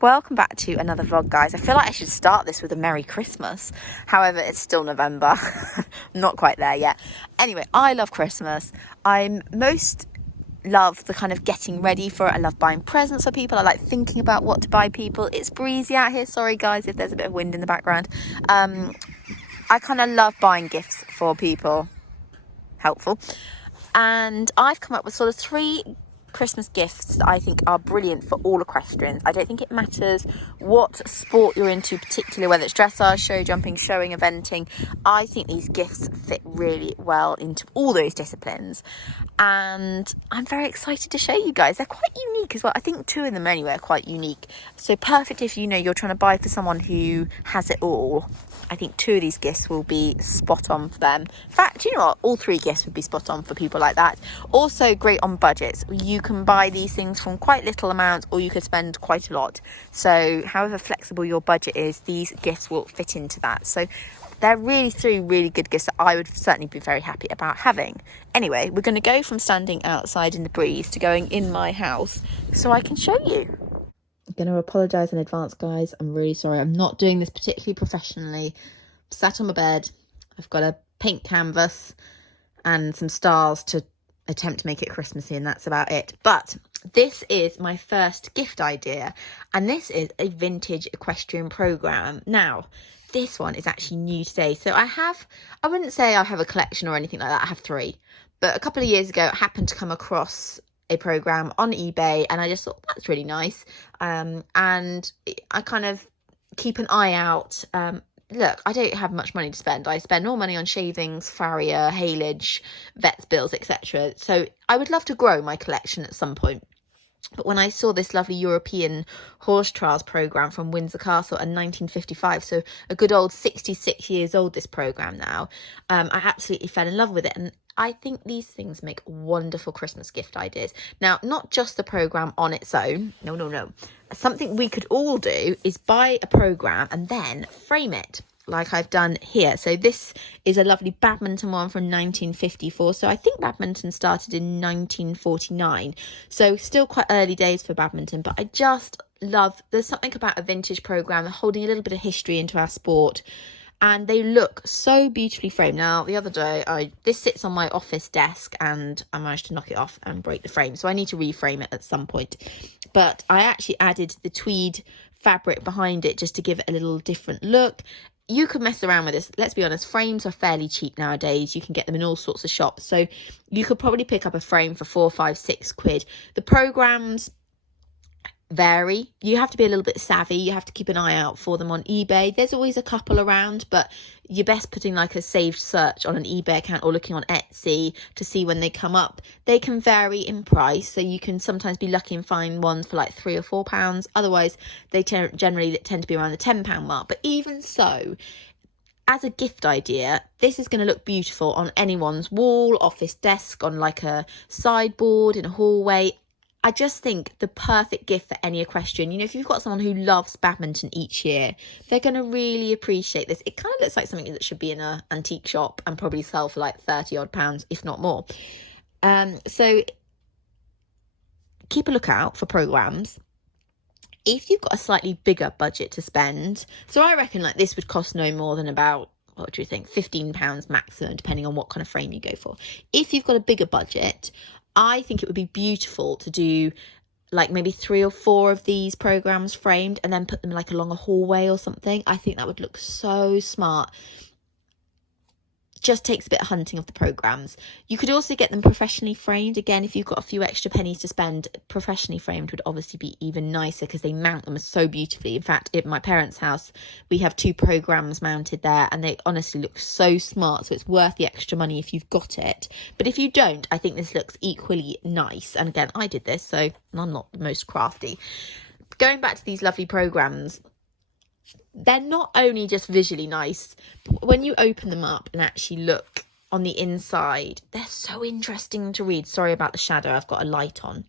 Welcome back to another vlog, guys. I feel like I should start this with a Merry Christmas. However, it's still November. Not quite there yet. Anyway, I love Christmas. I most love the kind of getting ready for it. I love buying presents for people. I like thinking about what to buy people. It's breezy out here. Sorry, guys, if there's a bit of wind in the background. I kind of love buying gifts for people. Helpful. And I've come up with sort of 3 Christmas gifts that I think are brilliant for all equestrians. I don't think it matters what sport you're into, particularly whether it's dressage, show jumping, showing, eventing. I think these gifts fit really well into all those disciplines, and I'm very excited to show you guys. They're quite unique as well. I think 2 of them anyway are quite unique, so perfect if you're trying to buy for someone who has it all. I think 2 of these gifts will be spot on for them. In fact, you know what? All 3 gifts would be spot on for people like that. Also great on budgets. You can buy these things from quite little amounts, or you could spend quite a lot. So however flexible your budget is, these gifts will fit into that. So they're really 3 really good gifts that I would certainly be very happy about having. Anyway, we're going to go from standing outside in the breeze to going in my house so I can show you. I'm going to apologise in advance, guys. I'm really sorry. I'm not doing this particularly professionally. I'm sat on my bed. I've got a pink canvas and some stars to attempt to make it Christmassy, and that's about it. But this is my first gift idea, and this is a vintage equestrian programme. Now, this one is actually new today. So I wouldn't say I have a collection or anything like that. I have 3. But a couple of years ago, I happened to come across a program on eBay, and I just thought that's really nice, and I kind of keep an eye out. Look, I don't have much money to spend. I spend all money on shavings, farrier, haylage, vet's bills, etc. So I would love to grow my collection at some point. But when I saw this lovely European horse trials programme from Windsor Castle in 1955, so a good old 66 years old, this programme now, I absolutely fell in love with it. And I think these things make wonderful Christmas gift ideas. Now, not just the programme on its own. No. Something we could all do is buy a programme and then frame it, like I've done here. So this is a lovely badminton one from 1954. So I think badminton started in 1949. So still quite early days for badminton, but I just love, there's something about a vintage programme holding a little bit of history into our sport. And they look so beautifully framed. Now, the other day, this sits on my office desk and I managed to knock it off and break the frame. So I need to reframe it at some point. But I actually added the tweed fabric behind it just to give it a little different look. You could mess around with this. Let's be honest, frames are fairly cheap nowadays. You can get them in all sorts of shops. So you could probably pick up a frame for 4, 5, 6 quid. The programmes vary. You have to be a little bit savvy. You have to keep an eye out for them on eBay. There's always a couple around, but you're best putting like a saved search on an eBay account or looking on Etsy to see when they come up. They can vary in price, so you can sometimes be lucky and find ones for like £3 or £4. Otherwise, they generally tend to be around the £10 mark. But even so, as a gift idea, this is going to look beautiful on anyone's wall, office desk, on like a sideboard in a hallway. I just think the perfect gift for any equestrian. If you've got someone who loves badminton each year, they're going to really appreciate this. It kind of looks like something that should be in an antique shop and probably sell for like 30 odd pounds, if not more. So keep a lookout for programmes. If you've got a slightly bigger budget to spend, so I reckon like this would cost no more than about, what do you think, £15 maximum, depending on what kind of frame you go for. If you've got a bigger budget, I think it would be beautiful to do like maybe 3 or 4 of these programmes framed and then put them like along a hallway or something. I think that would look so smart. Just takes a bit of hunting of the programmes. You could also get them professionally framed. Again, if you've got a few extra pennies to spend, professionally framed would obviously be even nicer because they mount them so beautifully. In fact, at my parents' house, we have 2 programmes mounted there and they honestly look so smart. So it's worth the extra money if you've got it. But if you don't, I think this looks equally nice. And again, I did this, so I'm not the most crafty. Going back to these lovely programmes, they're not only just visually nice, but when you open them up and actually look on the inside, they're so interesting to read. Sorry about the shadow, I've got a light on.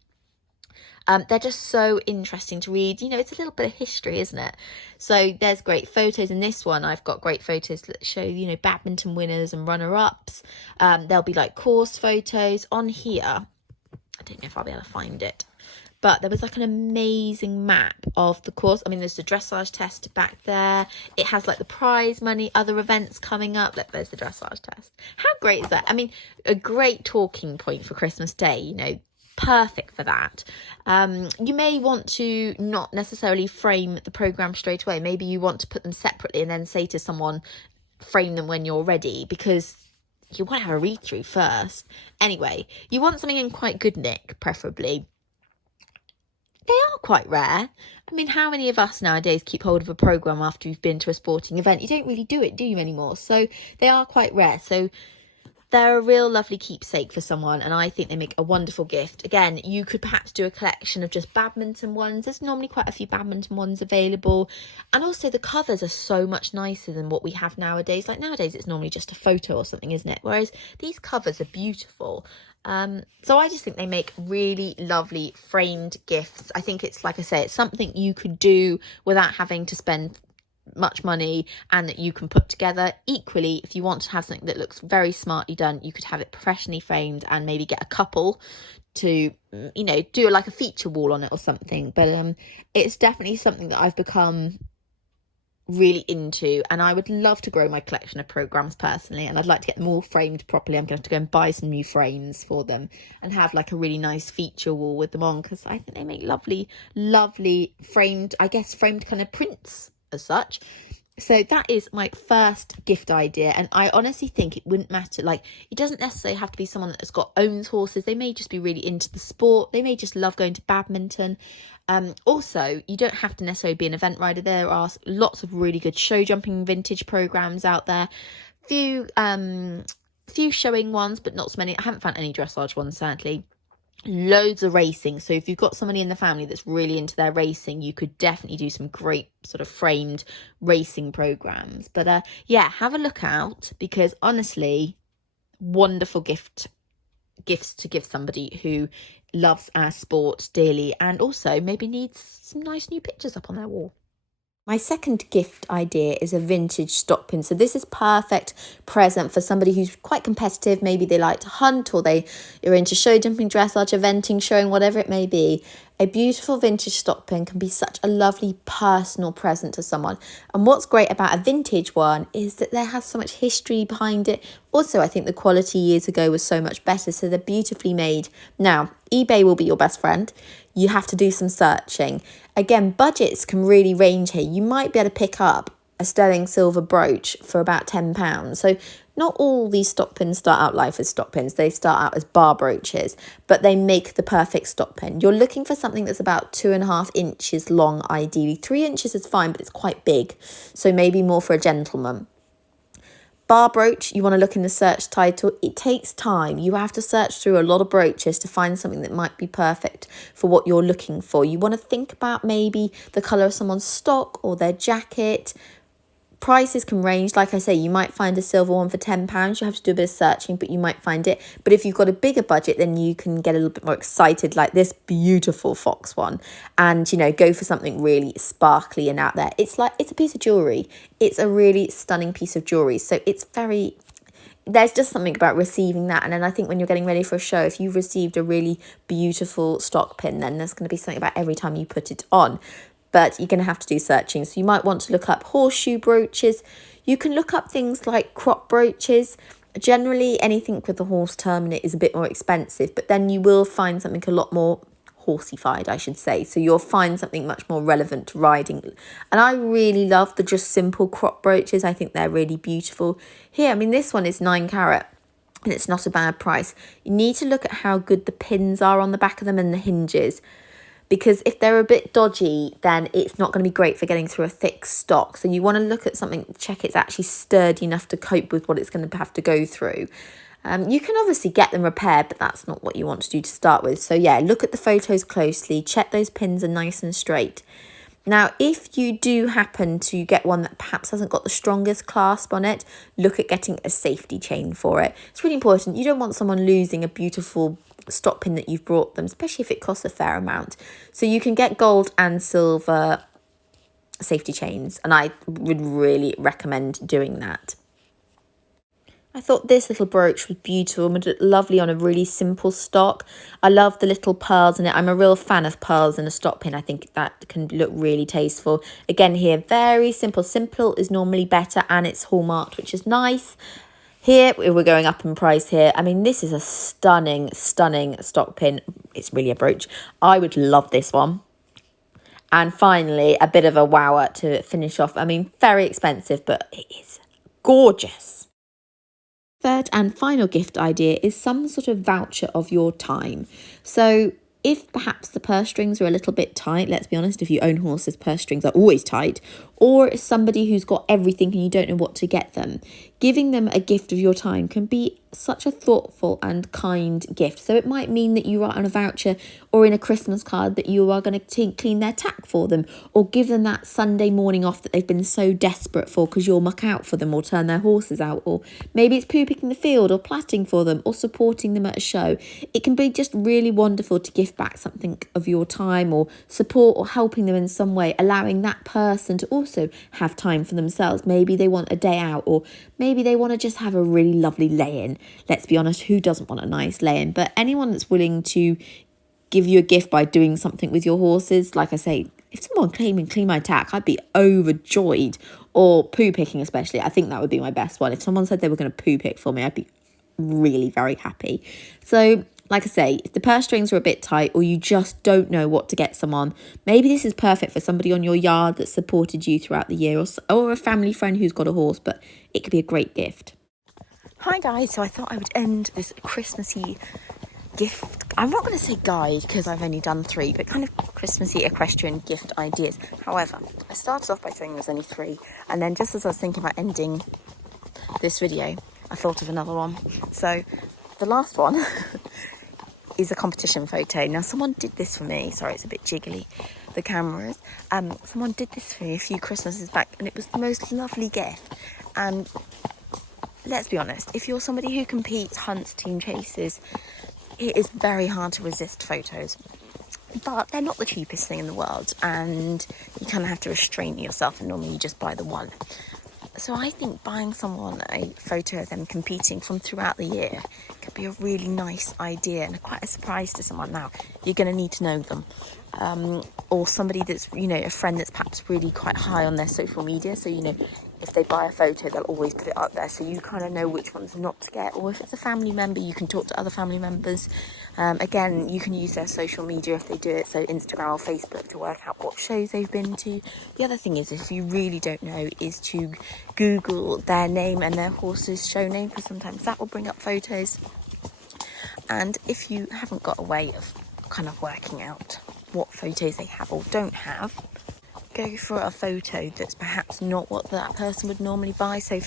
They're just so interesting to read. It's a little bit of history, isn't it? So there's great photos. In this one, I've got great photos that show, badminton winners and runner-ups. There'll be like course photos on here. I don't know if I'll be able to find it. but there was like an amazing map of the course. I mean, there's the dressage test back there. It has like the prize money, other events coming up. Look, there's the dressage test. How great is that? I mean, a great talking point for Christmas Day, you know, perfect for that. You may want to not necessarily frame the program straight away. Maybe you want to put them separately and then say to someone, frame them when you're ready, because you want to have a read through first. Anyway, you want something in quite good nick, preferably. They are quite rare. I mean, how many of us nowadays keep hold of a program after you've been to a sporting event? You don't really do it, do you, anymore? So they are quite rare. So they're a real lovely keepsake for someone, and I think they make a wonderful gift. Again, you could perhaps do a collection of just badminton ones. There's normally quite a few badminton ones available, and also the covers are so much nicer than what we have nowadays. Like nowadays it's normally just a photo or something, isn't it? Whereas these covers are beautiful. So I just think they make really lovely framed gifts. I think it's, like I say, it's something you could do without having to spend much money, and that you can put together. Equally, if you want to have something that looks very smartly done, you could have it professionally framed and maybe get a couple to, you know, do like a feature wall on it or something. But it's definitely something that I've become really into, and I would love to grow my collection of programs personally, and I'd like to get them all framed properly. I'm going to have to go and buy some new frames for them and have like a really nice feature wall with them on, because I think they make lovely framed, I guess framed kind of prints as such. So that is my first gift idea, and I honestly think it wouldn't matter. Like, it doesn't necessarily have to be someone that's owns horses. They may just be really into the sport. They may just love going to badminton. Also, you don't have to necessarily be an event rider. There are lots of really good show jumping vintage programs out there. Few showing ones, but not so many. I haven't found any dressage ones, sadly. Loads of racing. So if you've got somebody in the family that's really into their racing, you could definitely do some great sort of framed racing programs. But yeah, have a look out, because honestly, wonderful gifts to give somebody who loves our sport dearly, and also maybe needs some nice new pictures up on their wall. My second gift idea is a vintage stock pin. So this is perfect present for somebody who's quite competitive. Maybe they like to hunt, or they are into show jumping, dressage, eventing, showing, whatever it may be. A beautiful vintage stock pin can be such a lovely personal present to someone. And what's great about a vintage one is that there has so much history behind it. Also, I think the quality years ago was so much better, so they're beautifully made. Now, eBay will be your best friend. You have to do some searching. Again, budgets can really range here. You might be able to pick up a sterling silver brooch for about £10. So not all these stock pins start out life as stock pins. They start out as bar brooches, but they make the perfect stock pin. You're looking for something that's about 2.5 inches long, ideally. 3 inches is fine, but it's quite big. So maybe more for a gentleman. Bar brooch, you want to look in the search title. It takes time. You have to search through a lot of brooches to find something that might be perfect for what you're looking for. You want to think about maybe the colour of someone's stock or their jacket. Prices can range. Like I say, you might find a silver one for £10. You have to do a bit of searching, but you might find it. But if you've got a bigger budget, then you can get a little bit more excited, like this beautiful fox one, and, you know, go for something really sparkly and out there. It's like, it's a piece of jewellery. It's a really stunning piece of jewellery. So it's very, there's just something about receiving that. And then I think when you're getting ready for a show, if you've received a really beautiful stock pin, then there's going to be something about every time you put it on. But you're going to have to do searching. So you might want to look up horseshoe brooches. You can look up things like crop brooches. Generally, anything with a horse term in it is a bit more expensive, but then you will find something a lot more horseified, I should say. So you'll find something much more relevant to riding. And I really love the just simple crop brooches. I think they're really beautiful. Here, I mean, this one is 9 carat. And it's not a bad price. You need to look at how good the pins are on the back of them and the hinges, because if they're a bit dodgy, then it's not going to be great for getting through a thick stock. So you want to look at something, check it's actually sturdy enough to cope with what it's going to have to go through. You can obviously get them repaired, but that's not what you want to do to start with. So yeah, look at the photos closely, check those pins are nice and straight. Now, if you do happen to get one that perhaps hasn't got the strongest clasp on it, look at getting a safety chain for it. It's really important. You don't want someone losing a beautiful stock pin that you've brought them, especially if it costs a fair amount. So you can get gold and silver safety chains, and I would really recommend doing that. I thought this little brooch was beautiful and would look lovely on a really simple stock. I love the little pearls in it. I'm a real fan of pearls in a stock pin. I think that can look really tasteful. Again here, very simple. Simple is normally better, and it's hallmarked, which is nice. Here, we're going up in price here. I mean, this is a stunning, stunning stock pin. It's really a brooch. I would love this one. And finally, a bit of a wower to finish off. I mean, very expensive, but it is gorgeous. Third and final gift idea is some sort of voucher of your time. So if perhaps the purse strings are a little bit tight, let's be honest, if you own horses, purse strings are always tight, or it's somebody who's got everything and you don't know what to get them, giving them a gift of your time can be such a thoughtful and kind gift. So it might mean that you write on a voucher or in a Christmas card that you are going to clean their tack for them, or give them that Sunday morning off that they've been so desperate for because you'll muck out for them or turn their horses out, or maybe it's poo picking the field or platting for them or supporting them at a show. It can be just really wonderful to give back something of your time or support or helping them in some way, allowing that person to also have time for themselves. Maybe they want a day out, or maybe they want to just have a really lovely lay-in. Let's be honest, who doesn't want a nice lay-in? But anyone that's willing to give you a gift by doing something with your horses, like I say, if someone came and cleaned my tack, I'd be overjoyed. Or poo picking especially, I think that would be my best one. If someone said they were going to poo pick for me, I'd be really very happy. So like I say, if the purse strings are a bit tight or you just don't know what to get someone, maybe this is perfect for somebody on your yard that supported you throughout the year, or a family friend who's got a horse, but it could be a great gift. Hi guys, so I thought I would end this Christmassy gift, I'm not going to say guide because I've only done 3, but kind of Christmassy equestrian gift ideas. However, I started off by saying there's only 3, and then just as I was thinking about ending this video, I thought of another one. So the last one is a competition photo. Now someone did this for me, sorry it's a bit jiggly, the cameras. Someone did this for me a few Christmases back, and it was the most lovely gift. And let's be honest, if you're somebody who competes, hunts, team chases, it is very hard to resist photos. But they're not the cheapest thing in the world, and you kind of have to restrain yourself, and normally you just buy the one. So I think buying someone a photo of them competing from throughout the year could be a really nice idea and quite a surprise to someone. Now, you're going to need to know them. Or somebody that's, a friend that's perhaps really quite high on their social media. So, if they buy a photo, they'll always put it up there. So you kind of know which ones not to get. Or if it's a family member, you can talk to other family members. Again, you can use their social media if they do it. So Instagram or Facebook to work out what shows they've been to. The other thing is, if you really don't know, is to Google their name and their horse's show name, because sometimes that will bring up photos. And if you haven't got a way of kind of working out what photos they have or don't have, go for a photo that's perhaps not what that person would normally buy. So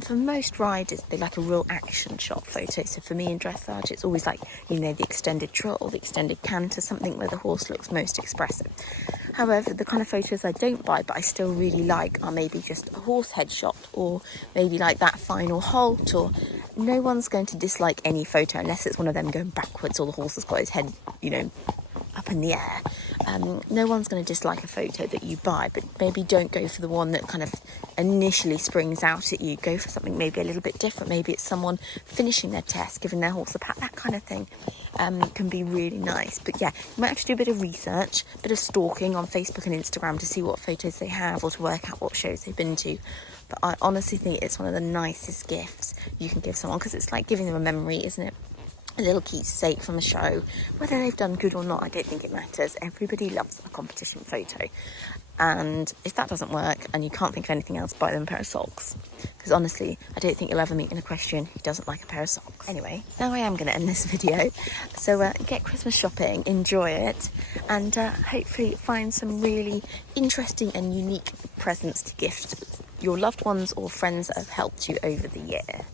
for most riders, they like a real action shot photo. So for me in dressage, it's always like, the extended trot or the extended canter, something where the horse looks most expressive. However, the kind of photos I don't buy but I still really like are maybe just a horse head shot, or maybe like that final halt. Or no one's going to dislike any photo unless it's one of them going backwards or the horse has got his head, up in the air. No one's going to dislike a photo that you buy, but maybe don't go for the one that kind of initially springs out at you. Go for something maybe a little bit different. Maybe it's someone finishing their test, giving their horse a pat, that kind of thing. Can be really nice. But yeah, you might have to do a bit of research, a bit of stalking on Facebook and Instagram to see what photos they have, or to work out what shows they've been to. But I honestly think it's one of the nicest gifts you can give someone, because it's like giving them a memory, isn't it? A little keepsake from a show. Whether they've done good or not, I don't think it matters. Everybody loves a competition photo. And if that doesn't work and you can't think of anything else, buy them a pair of socks. Because honestly, I don't think you'll ever meet an equestrian who doesn't like a pair of socks. Anyway, now I am going to end this video. So get Christmas shopping, enjoy it, and hopefully find some really interesting and unique presents to gift your loved ones or friends that have helped you over the year.